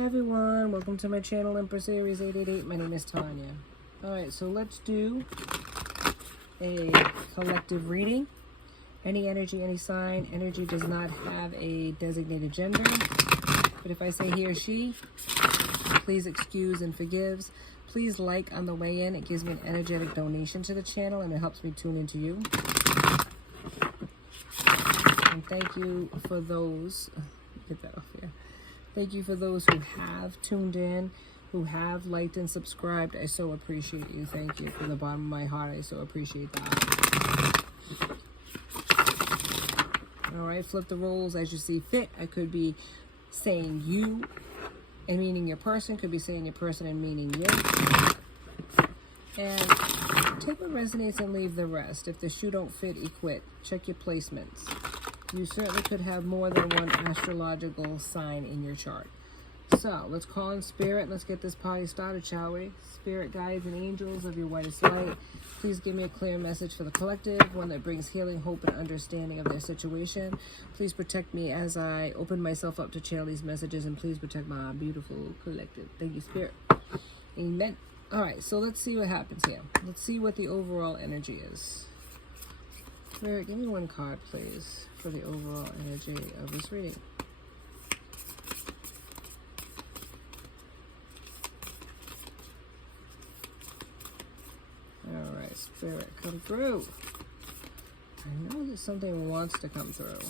Hi everyone, welcome to my channel, Empress Aries 888. My name is Tanya. Alright, so let's do a collective reading. Any energy, any sign. Energy does not have a designated gender. But if I say he or she, please excuse and forgives. Please like on the way in. It gives me an energetic donation to the channel and it helps me tune into you. And thank you for those, get that off here. Thank you for those who have tuned in, who have liked and subscribed. I so appreciate you. Thank you from the bottom of my heart. I so appreciate that. All right, flip the roles as you see fit. I could be saying you and meaning your person. Could be saying your person and meaning you. And take what resonates and leave the rest. If the shoe don't fit, quit. Check your placements. You certainly could have more than one astrological sign in your chart. So, let's call in spirit. Let's get this party started, shall we? Spirit, guides, and angels of your whitest light, please give me a clear message for the collective, one that brings healing, hope, and understanding of their situation. Please protect me as I open myself up to channel these messages, and please protect my beautiful collective. Thank you, Spirit. Amen. All right, so let's see what happens here. Let's see what the overall energy is. Spirit, give me one card, please, for the overall energy of this reading. All right, Spirit, come through. I know that something wants to come through.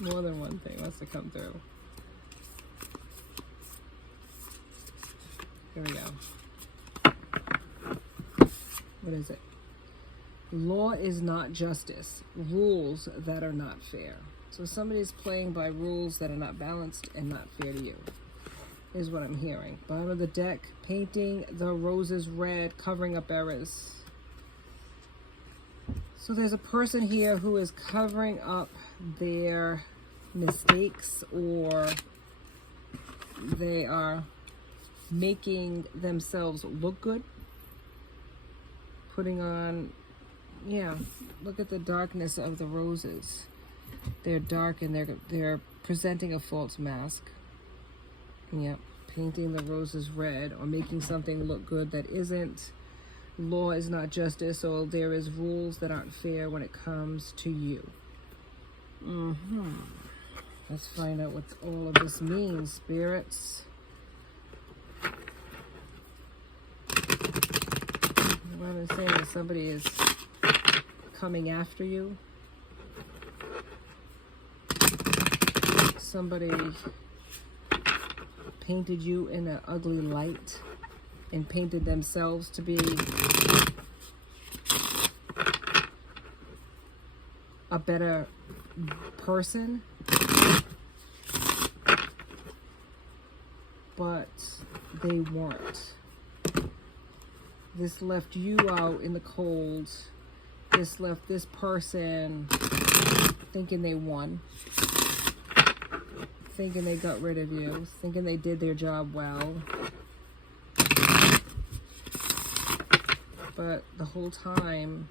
More than one thing wants to come through. Here we go. What is it? Law is not justice. Rules that are not fair. So somebody's playing by rules that are not balanced and not fair to you, is what I'm hearing. Bottom of the deck, painting the roses red, covering up errors. So there's a person here who is covering up their mistakes, or they are making themselves look good, putting on, yeah, look at the darkness of the roses. They're dark and they're presenting a false mask. Yep, painting the roses red or making something look good that isn't. Law is not justice, so there is rules that aren't fair when it comes to you. Let's find out what all of this means, spirits. What I'm saying is somebody is coming after you. Somebody painted you in an ugly light and painted themselves to be a better person, but they weren't. This left you out in the cold. This left this person thinking they won, thinking they got rid of you, thinking they did their job well. But the whole time,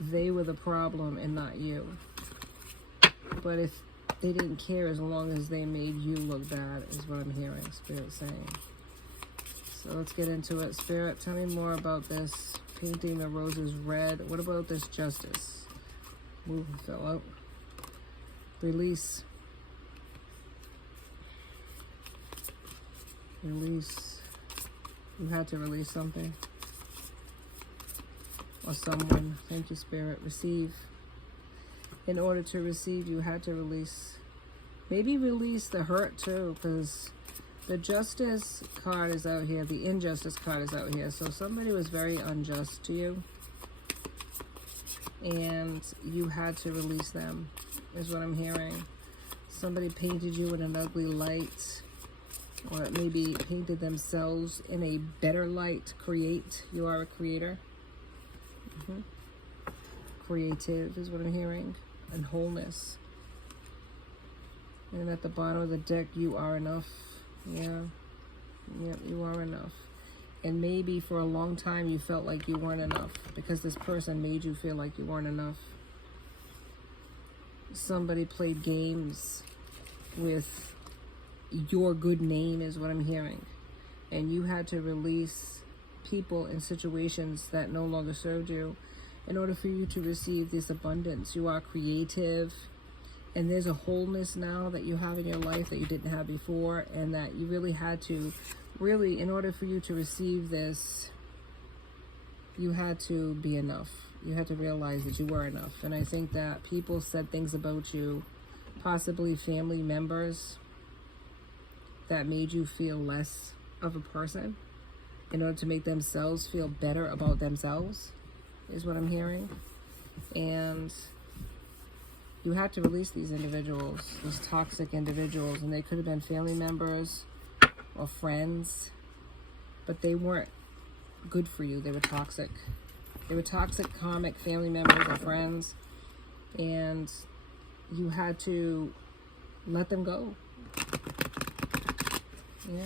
they were the problem and not you. But if they didn't care, as long as they made you look bad, is what I'm hearing Spirit saying. So let's get into it. Spirit, tell me more about this. Painting the roses red. What about this justice? Ooh, fell out. Release. Release. You had to release something. Or someone. Thank you, Spirit. Receive. In order to receive, you had to release. Maybe release the hurt too, because the justice card is out here. The injustice card is out here. So somebody was very unjust to you, and you had to release them, is what I'm hearing. Somebody painted you in an ugly light, or maybe painted themselves in a better light. Create. You are a creator. Creative is what I'm hearing. And wholeness. And at the bottom of the deck, you are enough. Yeah. Yep, you are enough. And maybe for a long time you felt like you weren't enough because this person made you feel like you weren't enough. Somebody played games with your good name is what I'm hearing. And you had to release people and situations that no longer served you in order for you to receive this abundance. You are creative, and there's a wholeness now that you have in your life that you didn't have before, and that you really had to, really, in order for you to receive this, you had to be enough. You had to realize that you were enough. And I think that people said things about you, possibly family members, that made you feel less of a person in order to make themselves feel better about themselves, is what I'm hearing. And you had to release these individuals, these toxic individuals, and they could have been family members or friends, but they weren't good for you. They were toxic. They were toxic, karmic family members or friends, and you had to let them go. Yeah.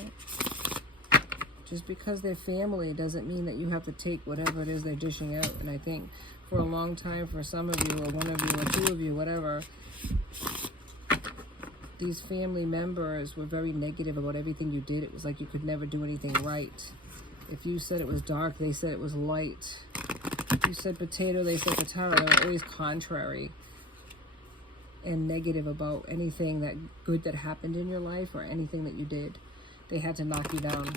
Just because they're family doesn't mean that you have to take whatever it is they're dishing out. And I think for a long time, for some of you, or one of you, or two of you, whatever, these family members were very negative about everything you did. It was like you could never do anything right. If you said it was dark, they said it was light. If you said potato, they said potato. They were always contrary and negative about anything that good that happened in your life or anything that you did. They had to knock you down.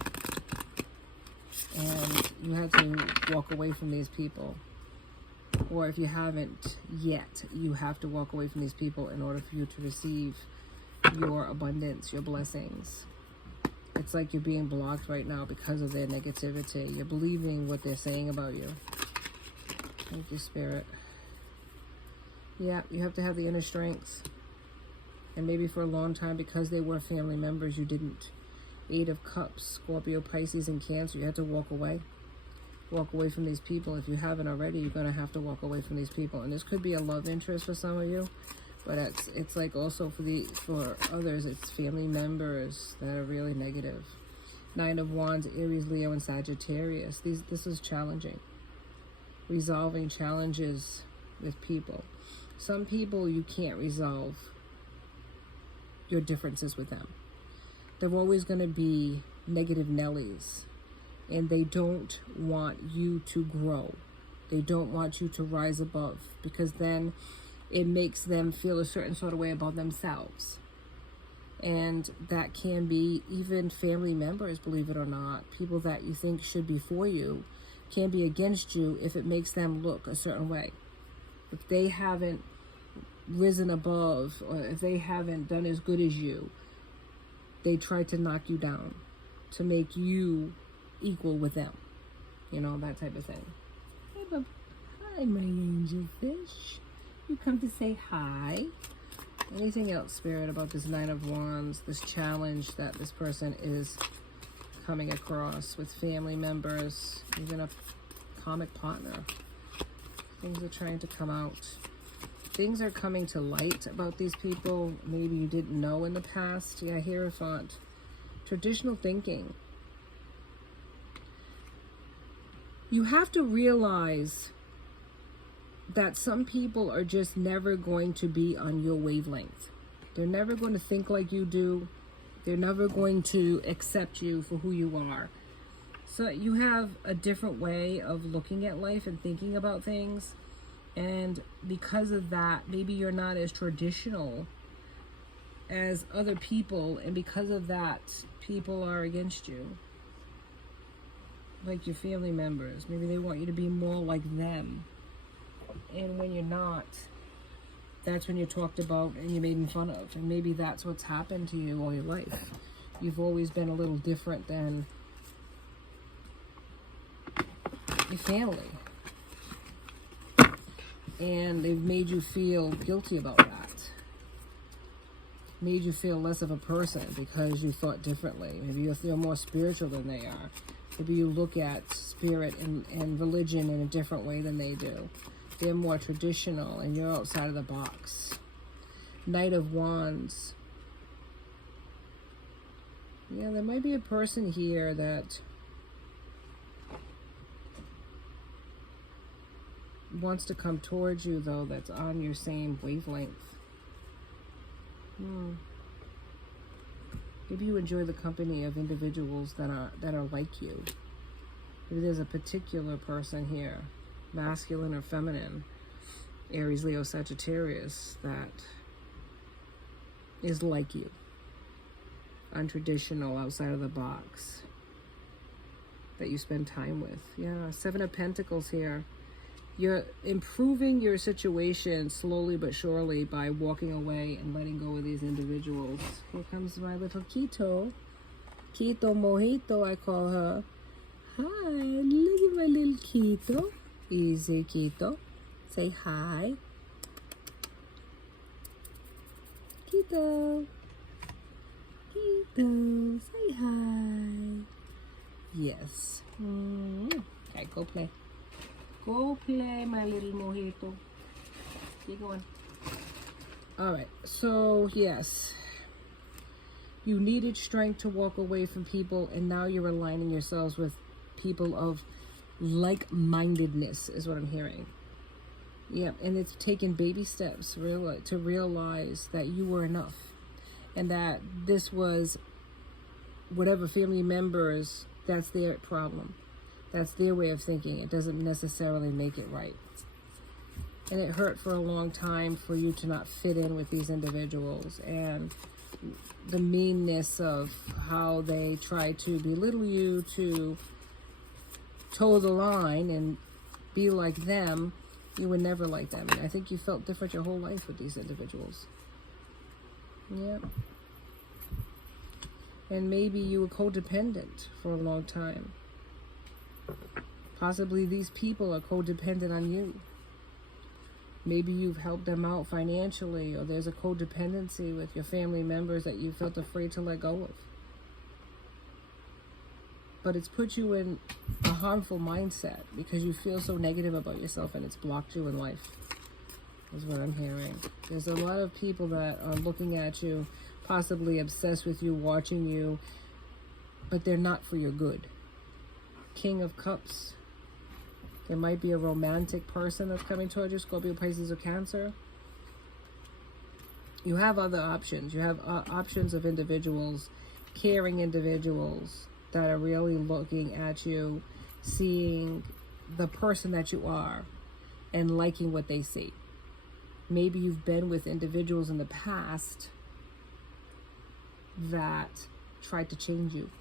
And you had to walk away from these people. Or if you haven't yet, you have to walk away from these people in order for you to receive your abundance, your blessings. It's like you're being blocked right now because of their negativity. You're believing what they're saying about you. Thank you, Spirit. Yeah, you have to have the inner strength. And maybe for a long time, because they were family members, you didn't. 8 of Cups, Scorpio, Pisces, and Cancer. You had to walk away. Walk away from these people. If you haven't already, you're going to have to walk away from these people. And this could be a love interest for some of you. But it's like also for others, it's family members that are really negative. 9 of Wands, Aries, Leo, and Sagittarius. This is challenging. Resolving challenges with people. Some people you can't resolve your differences with them. They're always going to be negative Nellies. And they don't want you to grow. They don't want you to rise above. Because then it makes them feel a certain sort of way about themselves. And that can be even family members, believe it or not. People that you think should be for you can be against you if it makes them look a certain way. If they haven't risen above, or if they haven't done as good as you, they try to knock you down to make you equal with them. You know, that type of thing. Hi, my angel fish. You come to say hi. Anything else, Spirit, about this 9 of Wands, this challenge that this person is coming across with family members, even a karmic partner? Things are trying to come out. Things are coming to light about these people. Maybe you didn't know in the past. Yeah, Hierophant. Traditional thinking. You have to realize that some people are just never going to be on your wavelength. They're never going to think like you do. They're never going to accept you for who you are. So you have a different way of looking at life and thinking about things. And because of that, maybe you're not as traditional as other people. And because of that, people are against you. Like your family members. Maybe they want you to be more like them. And when you're not, that's when you're talked about and you're made fun of. And maybe that's what's happened to you all your life. You've always been a little different than your family. And they've made you feel guilty about that. Made you feel less of a person because you thought differently. Maybe you feel more spiritual than they are. Maybe you look at spirit and religion in a different way than they do. They're more traditional and you're outside of the box. Knight of Wands. Yeah, there might be a person here that wants to come towards you, though, that's on your same wavelength. Maybe you enjoy the company of individuals that are like you. Maybe there's a particular person here, masculine or feminine, Aries, Leo, Sagittarius, that is like you. Untraditional, outside of the box, that you spend time with. Yeah, Seven of Pentacles here. You're improving your situation slowly but surely by walking away and letting go of these individuals. Here comes my little Quito. Quito Mojito, I call her. Hi, look at my little Quito. Easy, Quito. Say hi. Quito. Quito, say hi. Yes. Okay, go play. Go play, my little mojito. Keep going. All right. So, yes. You needed strength to walk away from people, and now you're aligning yourselves with people of like-mindedness, is what I'm hearing. Yeah, and it's taken baby steps to realize that you were enough, and that this was whatever family members, that's their problem. That's their way of thinking. It doesn't necessarily make it right. And it hurt for a long time for you to not fit in with these individuals, and the meanness of how they try to belittle you, to toe the line and be like them. You were never like them. And I think you felt different your whole life with these individuals. Yep. And maybe you were codependent for a long time. Possibly these people are codependent on you. Maybe you've helped them out financially, or there's a codependency with your family members that you felt afraid to let go of. But it's put you in a harmful mindset because you feel so negative about yourself, and it's blocked you in life, is what I'm hearing. There's a lot of people that are looking at you, possibly obsessed with you, watching you, but they're not for your good. King of Cups. There might be a romantic person that's coming towards you, Scorpio, Pisces, or Cancer. You have other options. You have options of individuals, caring individuals that are really looking at you, seeing the person that you are, and liking what they see. Maybe you've been with individuals in the past that tried to change you,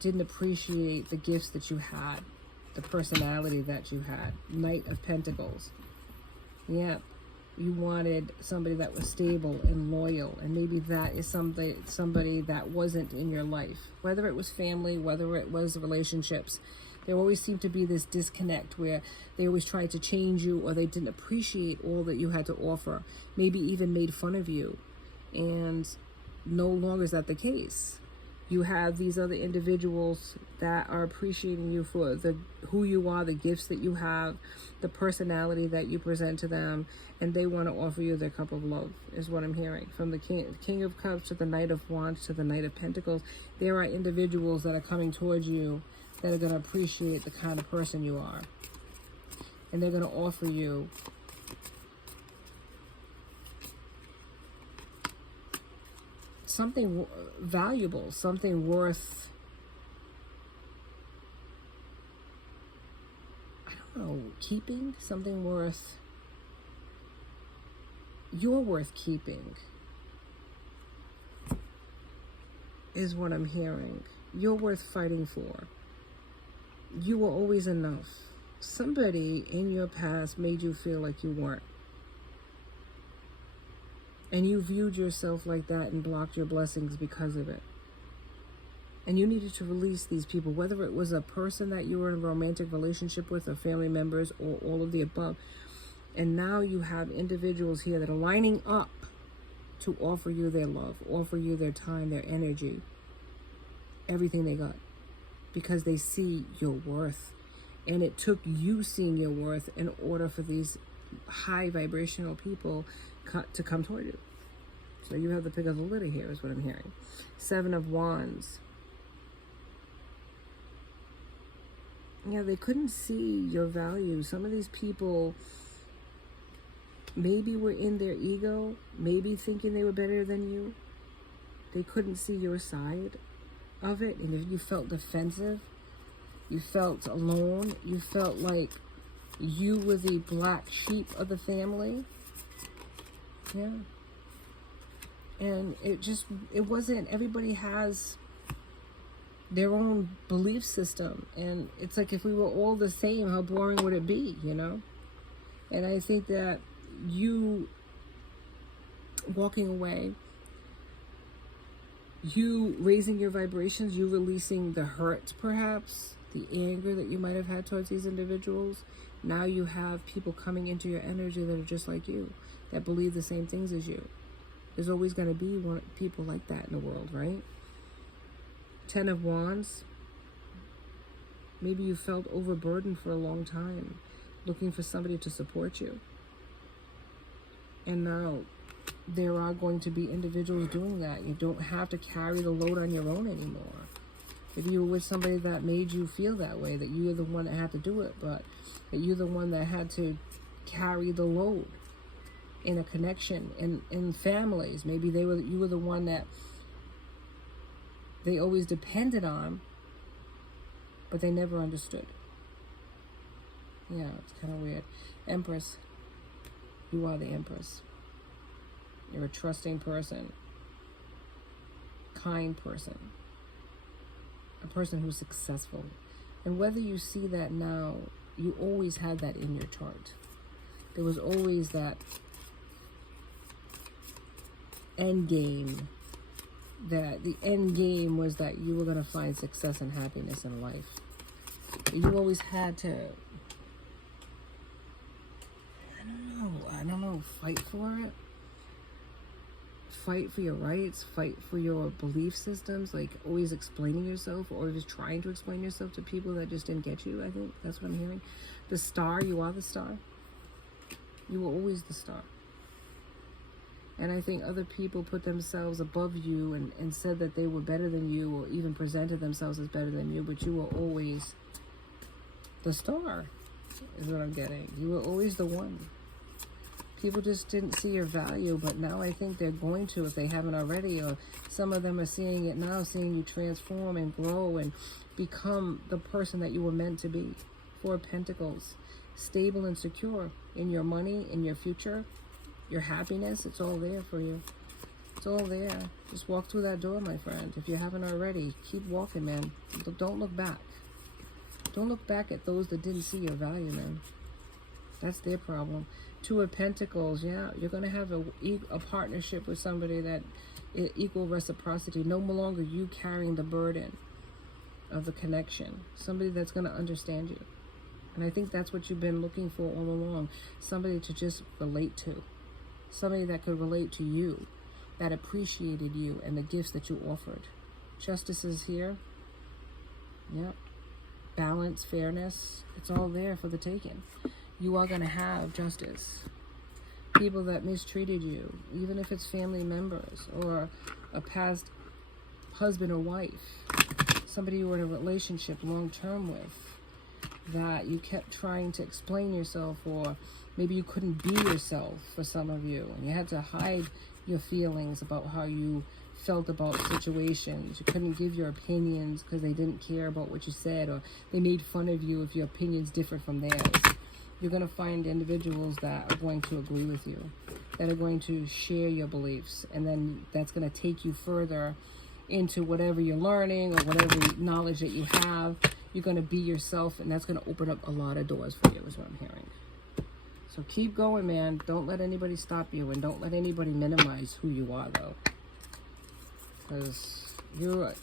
didn't appreciate the gifts that you had, the personality that you had. Knight of Pentacles. Yeah, you wanted somebody that was stable and loyal, and maybe that is somebody that wasn't in your life. Whether it was family, whether it was relationships, there always seemed to be this disconnect where they always tried to change you, or they didn't appreciate all that you had to offer. Maybe even made fun of you, and no longer is that the case. You have these other individuals that are appreciating you for who you are, the gifts that you have, the personality that you present to them, and they want to offer you their cup of love, is what I'm hearing. From the King of Cups to the Knight of Wands to the Knight of Pentacles, there are individuals that are coming towards you that are going to appreciate the kind of person you are. And they're going to offer you something valuable, something worth, I don't know, keeping, something worth, you're worth keeping, is what I'm hearing. You're worth fighting for. You were always enough. Somebody in your past made you feel like you weren't. And you viewed yourself like that and blocked your blessings because of it. And you needed to release these people, whether it was a person that you were in a romantic relationship with, or family members, or all of the above. And now you have individuals here that are lining up to offer you their love, offer you their time, their energy, everything they got, because they see your worth. And it took you seeing your worth in order for these high vibrational people to come toward you. So you have the pick of the litter here, is what I'm hearing. Seven of Wands. Yeah, they couldn't see your value. Some of these people maybe were in their ego, maybe thinking they were better than you. They couldn't see your side of it. And if you felt defensive, you felt alone, you felt like you were the black sheep of the family. Yeah. And it wasn't, everybody has their own belief system. And it's like, if we were all the same, how boring would it be, you know? And I think that you walking away, you raising your vibrations, you releasing the hurt, perhaps, the anger that you might have had towards these individuals. Now you have people coming into your energy that are just like you, that believe the same things as you. There's always going to be people like that in the world, right? 10 of Wands. Maybe you felt overburdened for a long time, looking for somebody to support you. And now there are going to be individuals doing that. You don't have to carry the load on your own anymore. If you were with somebody that made you feel that way, that you're the one that had to do it, but that you're the one that had to carry the load in a connection, in families. Maybe you were the one that they always depended on, but they never understood. Yeah, it's kind of weird. Empress, you are the Empress. You're a trusting person, kind person, a person who's successful. And whether you see that now, you always had that in your chart. There was always that end game, that the end game was that you were going to find success and happiness in life. You always had to, I don't know, fight for it. Fight for your rights, fight for your belief systems, like always explaining yourself, or just trying to explain yourself to people that just didn't get you. I think that's what I'm hearing. The star, you are the star. You were always the star. And I think other people put themselves above you and said that they were better than you, or even presented themselves as better than you, but you were always the star, is what I'm getting. You were always the one. People just didn't see your value, but now I think they're going to, if they haven't already, or some of them are seeing it now, seeing you transform and grow and become the person that you were meant to be. 4 of Pentacles, stable and secure in your money, in your future, your happiness. It's all there for you. It's all there. Just walk through that door, my friend. If you haven't already, keep walking, man. Don't look back. Don't look back at those that didn't see your value, man. That's their problem. 2 of Pentacles, yeah, you're going to have a partnership with somebody that equal reciprocity. No longer you carrying the burden of the connection. Somebody that's going to understand you. And I think that's what you've been looking for all along. Somebody to just relate to. Somebody that could relate to you, that appreciated you and the gifts that you offered. Justice is here. Yep. Balance, fairness, it's all there for the taking. You are going to have justice. People that mistreated you, even if it's family members or a past husband or wife, somebody you were in a relationship long-term with, that you kept trying to explain yourself, or maybe you couldn't be yourself for some of you, and you had to hide your feelings about how you felt about situations. You couldn't give your opinions because they didn't care about what you said, or they made fun of you if your opinions differed from theirs. You're going to find individuals that are going to agree with you, that are going to share your beliefs, and then that's going to take you further into whatever you're learning or whatever knowledge that you have. You're going to be yourself, and that's going to open up a lot of doors for you, is what I'm hearing. So keep going, man. Don't let anybody stop you, and don't let anybody minimize who you are, though, because you're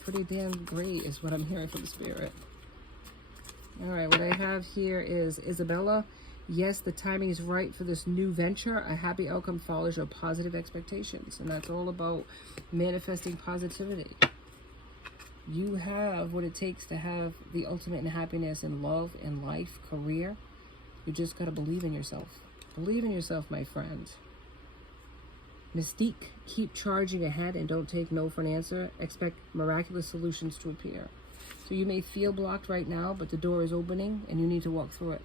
pretty damn great, is what I'm hearing from the spirit. All right, what I have here is Isabella. Yes, the timing is right for this new venture. A happy outcome follows your positive expectations. And that's all about manifesting positivity. You have what it takes to have the ultimate in happiness in love, in life, career. You just got to believe in yourself. Believe in yourself, my friend. Mystique, keep charging ahead and don't take no for an answer. Expect miraculous solutions to appear. So you may feel blocked right now, but the door is opening and you need to walk through it.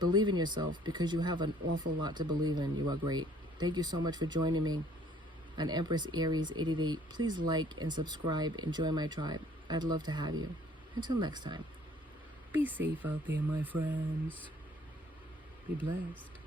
Believe in yourself because you have an awful lot to believe in. You are great. Thank you so much for joining me. on Empress Aries 888. Please like and subscribe and join my tribe. I'd love to have you. Until next time, be safe out there, my friends. Be blessed.